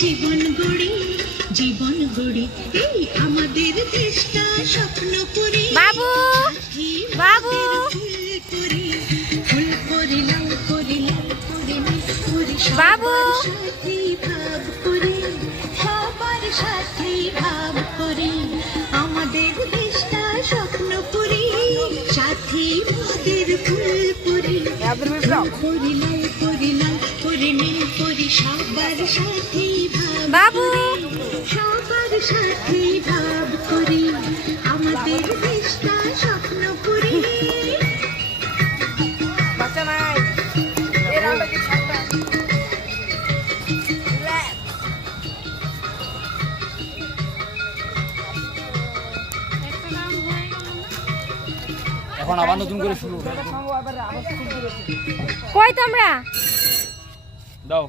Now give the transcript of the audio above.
জীবন গড়ি জীবন গড়ি এই আমাদের দেশটা স্বপ্ন করি বাবু বাবু ফুল করি লাল করি লাল করি করি বাবু সাথী ভাব করি সবার সাথে ভাব করি আমাদের দেশটা স্বপ্ন করি সাথী ভাবের ফুল করি করি লাল করি লাল করি নীল করি সবার সাথে ভাব বাবু সবার সাথে ভাব করি আমাদের দেশটা স্বপ্ন করি বাচ্চা নাই এই রাউন্ডটা কি ছাড়টা এখন আবার নতুন করে শুরু কই তোমরা দাও